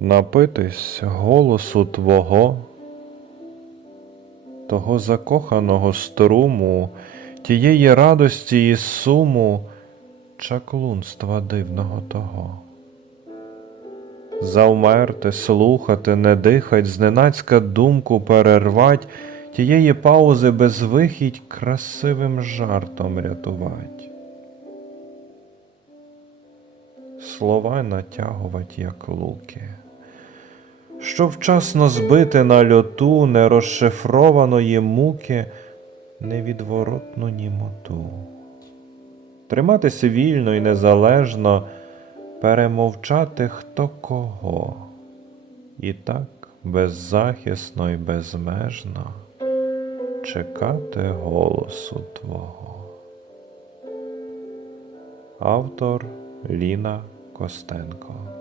напитись голосу Твого, того закоханого струму, тієї радості і суму, чаклунства дивного того. Завмерти, слухати, не дихать, зненацька думку перервать, тієї паузи безвихідь красивим жартом рятувать. Слова натягувать, як луки, що вчасно збити на льоту нерозшифрованої муки невідворотну німоту, триматися вільно і незалежно, перемовчати хто кого, і так беззахисно і безмежно чекати голосу Твого. Автор Ліна Костенко